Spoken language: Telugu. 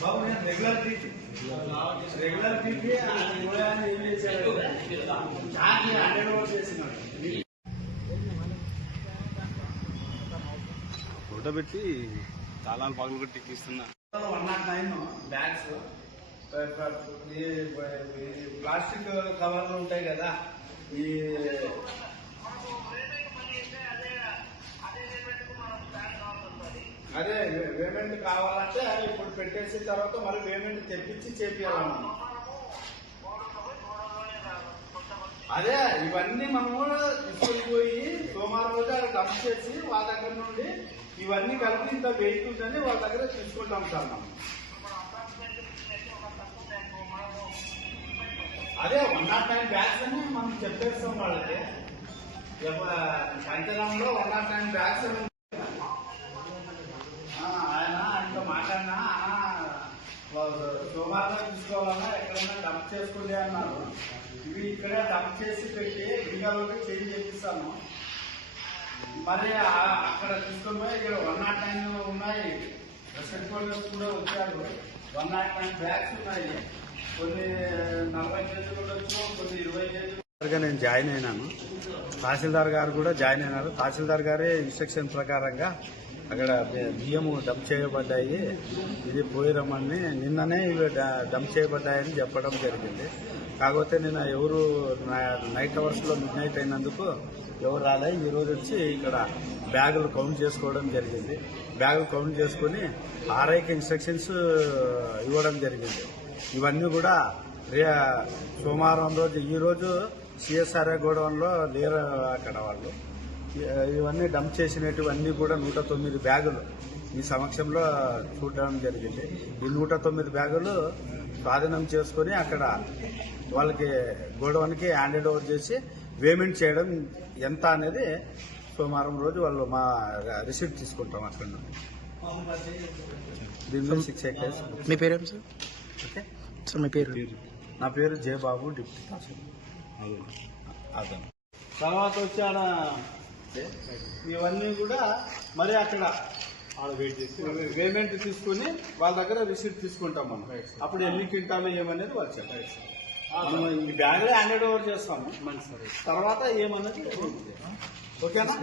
బాబు నేను రెగ్యులర్ టీటీ రెగ్యులర్ టీటీ ఏం చేశాడు చార్జీ హండ్రెడ్ ఓవర్ చేసినాడు. పెట్టి చాలా పగలు కూడా టిక్కిస్తున్నా one nought nine bags plastic కవర్లు ఉంటాయి కదా ఈ పేమెంట్ కావాలంటే ఇప్పుడు పెట్టేసిన తర్వాత మరి పేమెంట్ తెప్పించి చేపియాలన్నమాట అదే ఇవన్నీ మనము తీసుకొని సోమవారం రోజు అక్కడ డంప్ చేసి వాళ్ళ దగ్గర నుండి ఇవన్నీ కలిపి ఇంత వెయిట్ ఉందని వాళ్ళ దగ్గర తీసుకుంటాం సార్ మనం. అదే వన్ నాట్ నైన్ బ్యాగ్స్ అని మనం చెప్పేస్తాం వాళ్ళకి. ఎవ- వన్ నాట్ నైన్ బ్యాగ్స్ సోమవారం తీసుకోవాలన్నా ఎక్కడైనా డంప్ చేసుకుంటే అన్నారు. ఇవి ఇక్కడే డంప్ చేసి పెట్టి విడిగాలోకి చేంజ్ చేపిస్తాను మరి అక్కడ తీసుకొని పోయి ఇక్కడ వన్ నాట్ నైన్ ఉన్నాయి. రెస్పెక్ట్ కూడా వచ్చారు. వన్ నాట్ నైన్ బ్యాగ్స్ ఉన్నాయి. కొన్ని నలభై కేజీలు ఉండొచ్చు కొన్ని ఇరవై కేజీలు నేను జాయిన్ అయినాను. తహసీల్దార్ గారు కూడా జాయిన్ అయినారు. తహసీల్దార్ గారే ఇన్స్ట్రక్షన్ ప్రకారంగా అక్కడ బియ్యము డంప్ చేయబడ్డాయి. ఇది పోయిరమ్మని నిన్ననే ఇవి డంప్ చేయబడ్డాయని చెప్పడం జరిగింది. కాకపోతే నిన్న ఎవరు నా- నైట్ అవర్స్లో మిడ్ నైట్ అయినందుకు ఎవరు రాలే. ఈరోజు వచ్చి ఇక్కడ బ్యాగులు కౌంట్ చేసుకోవడం జరిగింది. బ్యాగులు కౌంట్ చేసుకుని ఆర్ఐకి ఇన్స్ట్రక్షన్స్ ఇవ్వడం జరిగింది. ఇవన్నీ కూడా రే సోమవారం రోజు ఈరోజు సిఎస్ఆర్ఐ గోడౌన్లో లేరు అక్కడ వాళ్ళు. ఇవన్నీ డంప్ చేసినటువన్నీ కూడా నూట తొమ్మిది బ్యాగులు ఈ సమక్షంలో చూడడం జరిగింది. ఈ నూట తొమ్మిది బ్యాగులు స్వాధీనం చేసుకుని అక్కడ వాళ్ళకి గోడౌన్కి హ్యాండెడ్ ఓవర్ చేసి పేమెంట్ చేయడం ఎంత అనేది సోమవారం రోజు వాళ్ళు మా రిసీప్ట్ తీసుకుంటాం అక్కడ నుండి. దీని మీద శిక్ష కేసు. మీ పేరేం సార్? ఓకే. సార్ మీ పేరు? నా పేరు జయబాబు డిప్యూటీ తహసీల్దార్ అతను తర్వాత వచ్చి ఆడ ఇవన్నీ కూడా మరి అక్కడ వెయిట్ చేసి పేమెంట్ తీసుకుని వాళ్ళ దగ్గర రిసీప్ట్ తీసుకుంటాం మనం. అప్పుడు ఎన్ని క్వింటాలు ఏమనేది వాళ్ళు చెప్పారు ఈ బ్యాగ్లే హ్యాండెడ్ ఓవర్ చేస్తాము. తర్వాత ఏమన్నది ఓకేనా?